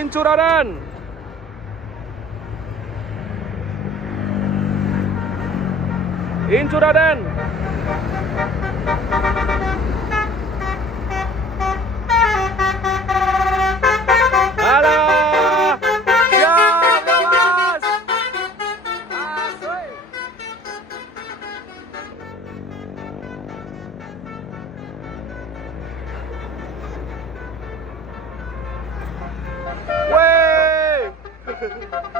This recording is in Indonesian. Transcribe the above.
Incu Raden. Incu Raden. Halo. Siap, ya, Mas. Asik. Wey.